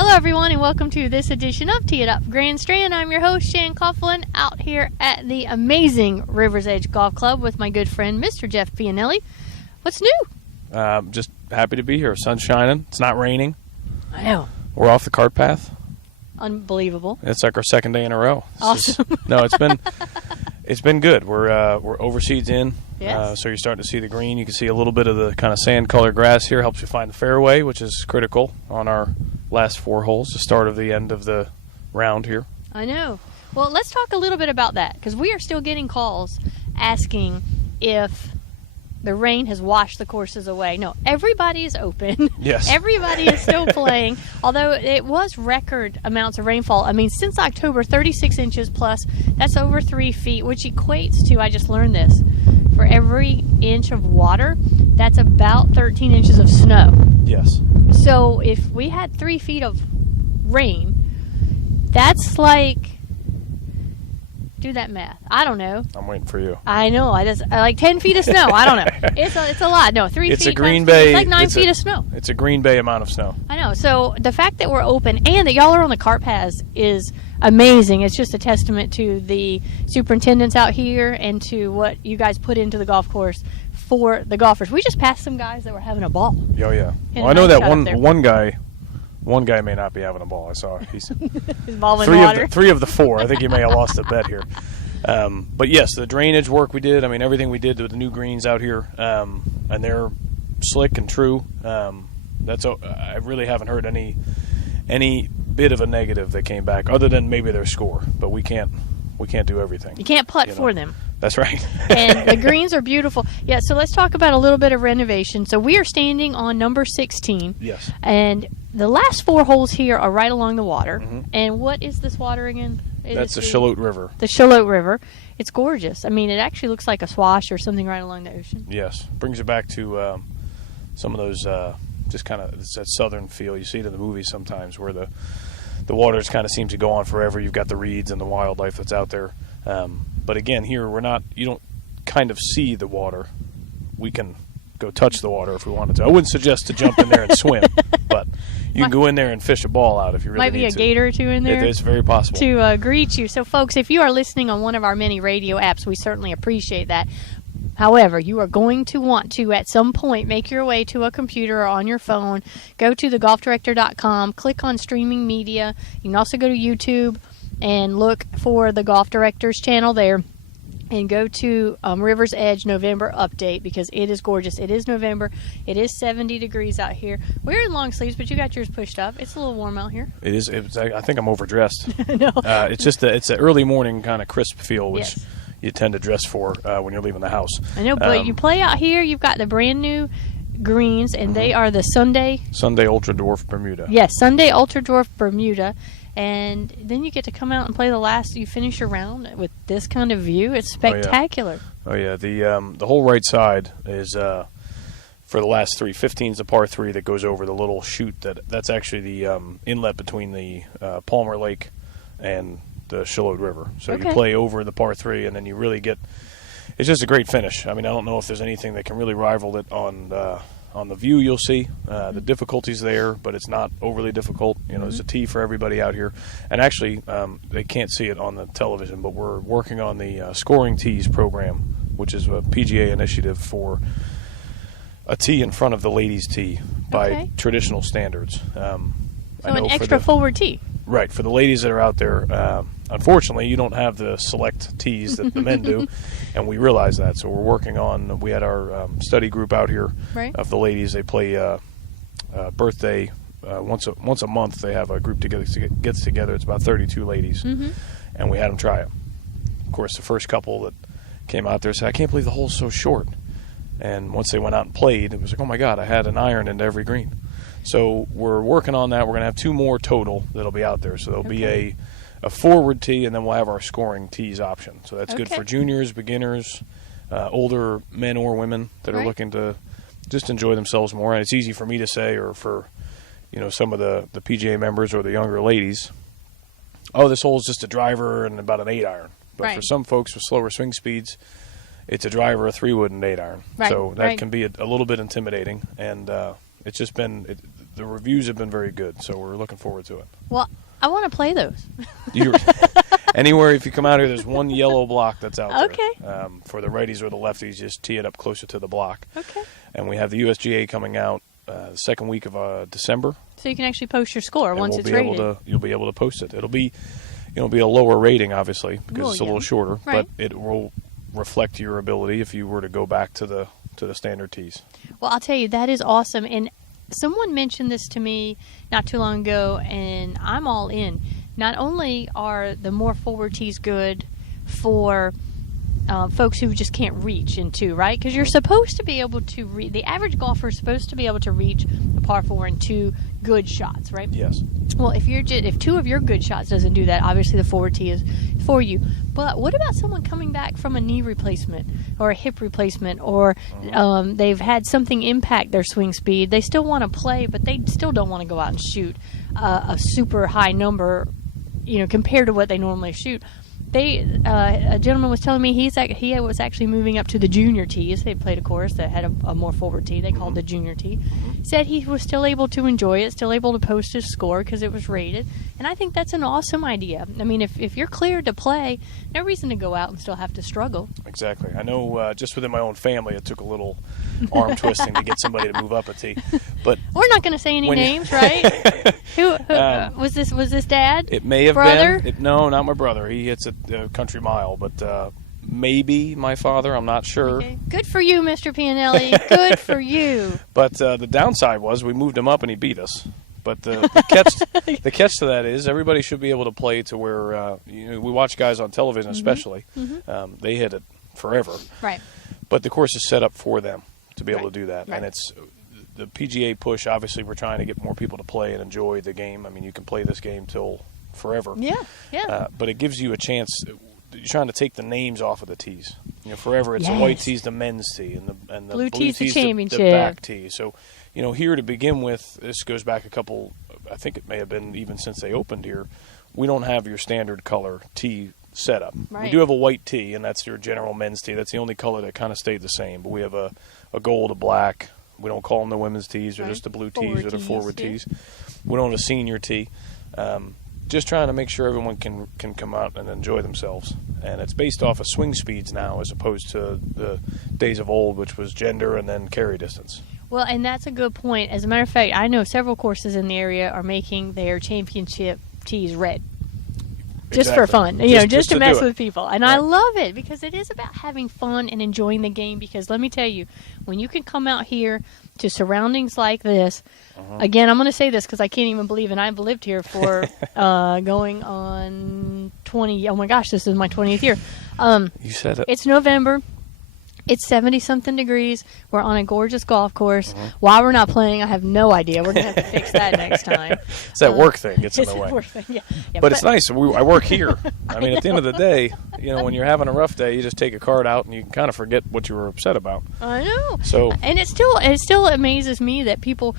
Hello everyone and welcome to this edition of Tee It Up Grand Strand. I'm your host Shan Coughlin out here at the amazing River's Edge Golf Club with my good friend Mr. Jeff Pianelli. What's new? Just happy to be here. Sun's shining. It's not raining. I know. We're off the cart path. Unbelievable. It's like our second day in a row. Awesome. It's been good. We're overseeds in. Yes. So you're starting to see the green. You can see a little bit of the kind of sand colored grass here. Helps you find the fairway, which is critical on our last 4 holes, the start of the end of the round here. I know. Well, let's talk a little bit about that because we are still getting calls asking if the rain has washed the courses away. No, everybody is open. Yes. Everybody is still playing, although it was record amounts of rainfall. I mean, since October, 36 inches plus. That's over 3 feet, which equates to, I just learned this, for every inch of water, that's about 13 inches of snow. Yes. So if we had 3 feet of rain, that's like, do that math. I don't know. I'm waiting for you. I know. I like 10 feet of snow. I don't know. It's a lot. No, 3 It's feet. a Green Bay. It's like 9 feet of snow. It's a Green Bay amount of snow. I know. So the fact that we're open and that y'all are on the cart paths is amazing. It's just a testament to the superintendents out here and to what you guys put into the golf course for the golfers. We just passed some guys that were having a ball. Oh yeah. And Well, I know that one guy may not be having a ball. I saw he's His ball in water. Three of the 4. I think he may have lost a bet here. But yes, the drainage work we did. I mean, everything we did with the new greens out here, and they're slick and true. I really haven't heard any bit of a negative that came back, other than maybe their score. But we can't do everything. You can't putt for them. That's right. And the greens are beautiful. Yeah, so let's talk about a little bit of renovation. So we are standing on number 16. Yes. And the last 4 holes here are right along the water. Mm-hmm. And what is this water again? That's the Shallotte River. The Shallotte River. It's gorgeous. I mean, it actually looks like a swash or something right along the ocean. Yes. Brings you back to some of those just kind of that southern feel. You see it in the movies sometimes where the waters kind of seems to go on forever. You've got the reeds and the wildlife that's out there. But again, here you don't kind of see the water. We can go touch the water if we wanted to. I wouldn't suggest to jump in there and swim, but you can go in there and fish a ball out if you really need to. Might be a gator or two in there. It's very possible. To greet you. So, folks, if you are listening on one of our many radio apps, we certainly appreciate that. However, you are going to want to, at some point, make your way to a computer or on your phone. Go to thegolfdirector.com, click on streaming media. You can also go to YouTube and look for the Golf Directors channel there. And go to River's Edge November update because it is gorgeous. It is November. It is 70 degrees out here. We're in long sleeves, but you got yours pushed up. It's a little warm out here. It is. I think I'm overdressed. No. It's just it's an early morning kind of crisp feel, which Yes. you tend to dress for when you're leaving the house. I know, but you play out here. You've got the brand new greens, and they are the Sunday Ultra Dwarf Bermuda. Yes, Sunday Ultra Dwarf Bermuda. And then you get to come out and play you finish your round with this kind of view. It's spectacular. Oh, yeah. The whole right side is, for the last 3, 15's a par 3 that goes over the little chute. That's actually the inlet between the Palmer Lake and the Shallotte River. So you play over the par 3, and then you really get – it's just a great finish. I mean, I don't know if there's anything that can really rival it on the view you'll see. The difficulty's there, but it's not overly difficult. There's a tee for everybody out here. And actually, they can't see it on the television, but we're working on the Scoring Tees program, which is a PGA initiative for a tee in front of the ladies' tee by traditional standards. So an extra forward tee. Right. For the ladies that are out there, unfortunately, you don't have the select tees that the men do, and we realize that. So we're working on. We had our study group out here of the ladies. They play birthday once a month. They have a group gets together. It's about 32 ladies, and we had them try it. Of course, the first couple that came out there said, "I can't believe the hole's so short." And once they went out and played, it was like, "Oh my God, I had an iron into every green." So we're working on that. We're going to have 2 more total that'll be out there. So there'll be a forward tee, and then we'll have our scoring tees option. So that's good for juniors, beginners, older men or women that are looking to just enjoy themselves more. And it's easy for me to say, or for some of the PGA members or the younger ladies, oh, this hole's just a driver and about an 8-iron. But for some folks with slower swing speeds, it's a driver, a 3-wood, and 8-iron. So that can be a little bit intimidating. And it's just been the reviews have been very good, so we're looking forward to it. Well, I want to play those. Anywhere, if you come out here, there's one yellow block that's out there. Okay. For the righties or the lefties, just tee it up closer to the block. Okay. And we have the USGA coming out the second week of December. So you can actually post your score once it's rated. You'll be able to post it. It'll be a lower rating, obviously, because it's a little shorter, right. but it will reflect your ability if you were to go back to the standard tees. Well, I'll tell you, that is awesome. And someone mentioned this to me not too long ago, and I'm all in. Not only are the more forward tees good for folks who just can't reach into, right? Because you're supposed to be able to reach, the average golfer is supposed to be able to reach the par 4 and 2 good shots, right? Yes. Well, if 2 of your good shots doesn't do that, obviously the forward tee is for you. But what about someone coming back from a knee replacement or a hip replacement, or they've had something impact their swing speed? They still want to play, but they still don't want to go out and shoot a super high number, compared to what they normally shoot. A gentleman was telling me he was actually moving up to the junior tees. They played a course that had a more forward tee. They called the junior tee. Said he was still able to enjoy it, still able to post his score because it was rated. And I think that's an awesome idea. I mean, if you're cleared to play, no reason to go out and still have to struggle. Exactly. I know just within my own family, it took a little arm twisting to get somebody to move up a tee. But we're not going to say any names, right? Who was this? Was this dad? It may have brother? been. No, not my brother. He hits a country mile, but maybe my father. I'm not sure. Okay. Good for you, Mr. Pianelli. Good for you. But the downside was we moved him up and he beat us. But the catch to that is everybody should be able to play to where we watch guys on television, especially. They hit it forever. Right. But the course is set up for them to be able to do that, right. and it's the PGA push. Obviously, we're trying to get more people to play and enjoy the game. I mean, you can play this game till forever. Yeah. But it gives you a chance. You're trying to take the names off of the tees. Forever it's the white tees, the men's tee, and the blue tees, the championship, the back tee. So, here to begin with, this goes back a couple. I think it may have been even since they opened here. We don't have your standard color tee setup. Right. We do have a white tee, and that's your general men's tee. That's the only color that kind of stayed the same. But we have a gold, a black. We don't call them the women's tees. They're just the blue tees or the forward tees. We don't have a senior tee. Just trying to make sure everyone can come out and enjoy themselves. And it's based off of swing speeds now as opposed to the days of old, which was gender and then carry distance. Well, and that's a good point. As a matter of fact, I know several courses in the area are making their championship tees red. Just for fun, just to mess with people. And right. I love it because it is about having fun and enjoying the game, because let me tell you, when you can come out here to surroundings like this, again, I'm going to say this because I can't even believe it. I've lived here for going on 20, oh my gosh, this is my 20th year. You said it. It's November. It's 70-something degrees. We're on a gorgeous golf course. Why we're not playing, I have no idea. We're going to have to fix that next time. It's that work thing gets in the way. It's that work thing, yeah. But it's nice. I work here. I mean, at the end of the day, when you're having a rough day, you just take a card out and you can kind of forget what you were upset about. I know. So, and it still amazes me that people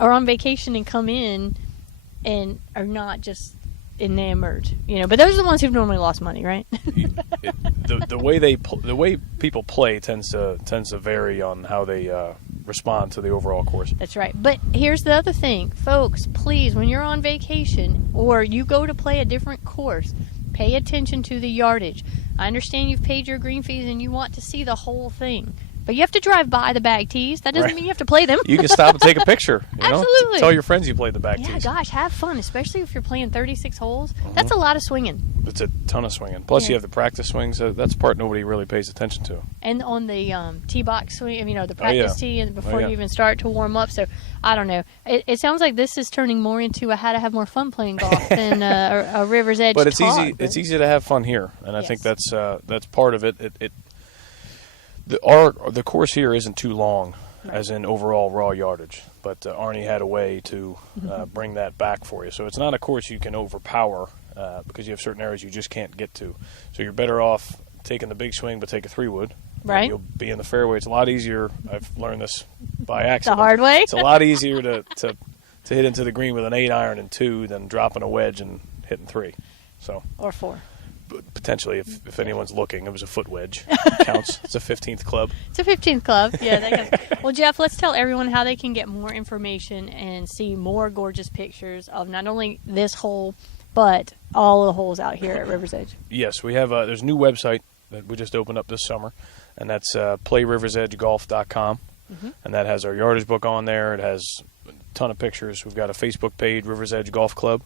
are on vacation and come in and are not just enamored, but those are the ones who've normally lost money, right? the way people play tends to vary on how they respond to the overall course. That's right. But here's the other thing, folks. Please, when you're on vacation or you go to play a different course, pay attention to the yardage. I understand you've paid your green fees and you want to see the whole thing. But you have to drive by the bag tees. That doesn't mean you have to play them. You can stop and take a picture. Absolutely. Tell your friends you played the bag tees. Yeah, gosh, have fun, especially if you're playing 36 holes. That's a lot of swinging. It's a ton of swinging. Plus, you have the practice swings. That's part nobody really pays attention to. And on the tee box swing, the practice tee, and before you even start to warm up. So, I don't know. It sounds like this is turning more into a how to have more fun playing golf than a River's Edge But it's talk. easy. It's easy to have fun here, and I think that's part of it. The course here isn't too long, as in overall raw yardage, but Arnie had a way to bring that back for you. So it's not a course you can overpower because you have certain areas you just can't get to. So you're better off taking the big swing, but take a 3-wood. Right. You'll be in the fairway. It's a lot easier. I've learned this by accident. The hard way. It's a lot easier to hit into the green with an 8-iron and 2 than dropping a wedge and hitting 3. So. Or 4. potentially, if anyone's looking, it was a foot wedge. Counts. It's a 15th club. It's a 15th club. Yeah, that counts. Well, Jeff, let's tell everyone how they can get more information and see more gorgeous pictures of not only this hole, but all the holes out here at River's Edge. Yes, we have. There's a new website that we just opened up this summer, and that's playriversedgegolf.com. Mm-hmm. And that has our yardage book on there. It has a ton of pictures. We've got a Facebook page, River's Edge Golf Club,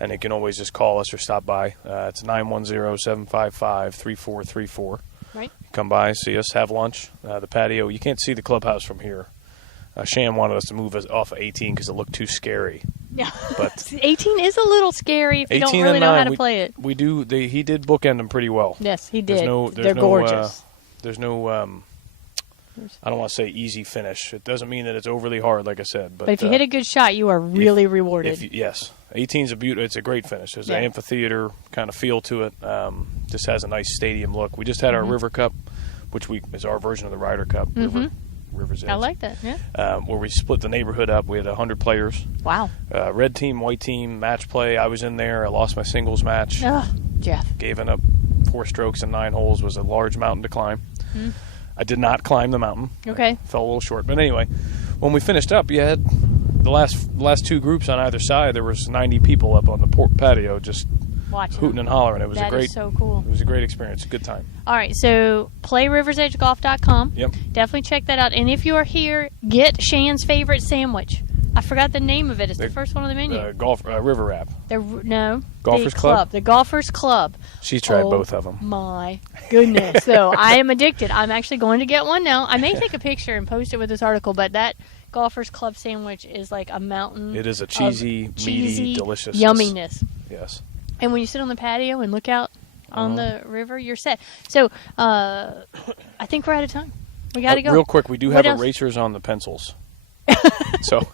and you can always just call us or stop by. It's 910-755-3434. Right. Come by, see us, have lunch. The patio, you can't see the clubhouse from here. Shan wanted us to move us off of 18 because it looked too scary. Yeah, but 18 is a little scary if you don't really know how to play it. We do. He did bookend them pretty well. Yes, he did. They're gorgeous. There's no. I don't want to say easy finish. It doesn't mean that it's overly hard, like I said. But if you hit a good shot, you are really rewarded. Yes, 18's it's a great finish. There's an amphitheater kind of feel to it. Just has a nice stadium look. We just had our River Cup, which is our version of the Ryder Cup. River's Edge. I like that. Yeah. Where we split the neighborhood up. We had 100 players. Wow. Red team, white team, match play. I was in there. I lost my singles match. Oh, Jeff. Giving up 4 strokes and 9 holes. Was a large mountain to climb. I did not climb the mountain. Okay. I fell a little short. But anyway, when we finished up, you had the last 2 groups on either side. There was 90 people up on the patio just hooting and hollering. It was so cool. It was a great experience. A good time. All right, so playriversedgegolf.com. Yep. Definitely check that out. And if you are here, get Shan's favorite sandwich. I forgot the name of it. It's the first one on the menu. River Wrap. Golfers Club. The Golfers Club. She tried both of them. My goodness. So I am addicted. I'm actually going to get one now. I may take a picture and post it with this article, but that Golfers Club sandwich is like a mountain. It is a cheesy, meaty, delicious yumminess. Yes. And when you sit on the patio and look out on the river, you're set. So I think we're out of time. We got to go. Real quick, we do have erasers on the pencils. So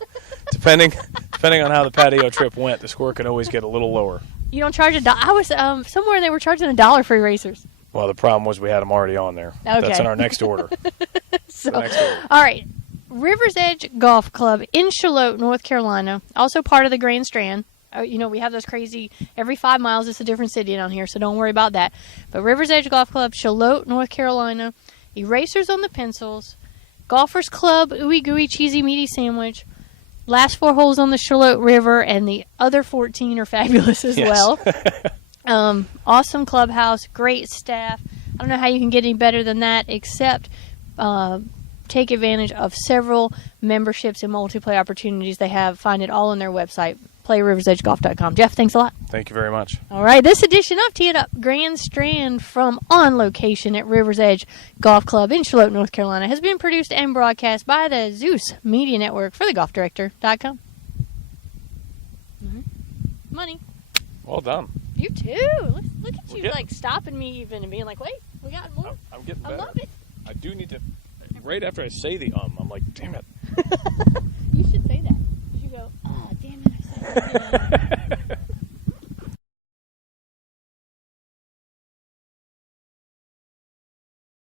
depending on how the patio trip went, the score can always get a little lower. You don't charge $1. I was somewhere they were charging $1 for erasers. Well, the problem was we had them already on there. Okay. That's in our next order. All right. River's Edge Golf Club in Shallotte, North Carolina, also part of the Grand Strand. We have those crazy, every 5 miles it's a different city down here, so don't worry about that. But River's Edge Golf Club, Shallotte, North Carolina, erasers on the pencils, Golfers Club, ooey gooey cheesy meaty sandwich, last 4 holes on the Shallotte River, and the other 14 are fabulous as well. Awesome clubhouse, great staff. I don't know how you can get any better than that, except take advantage of several memberships and multiplayer opportunities they have. Find it all on their website, playriversedgegolf.com. Jeff, thanks a lot. Thank you very much. All right, this edition of Tee It Up Grand Strand from on location at River's Edge Golf Club in Shallotte, North Carolina has been produced and broadcast by the Zeus Media Network for thegolfdirector.com. Money. Well done. You too. Look at you, stopping me even and being like, wait, we got more. I'm getting better. I love it. I do need to. Right after I say I'm like, damn it. You should say that. You should go, oh, damn it, I said it.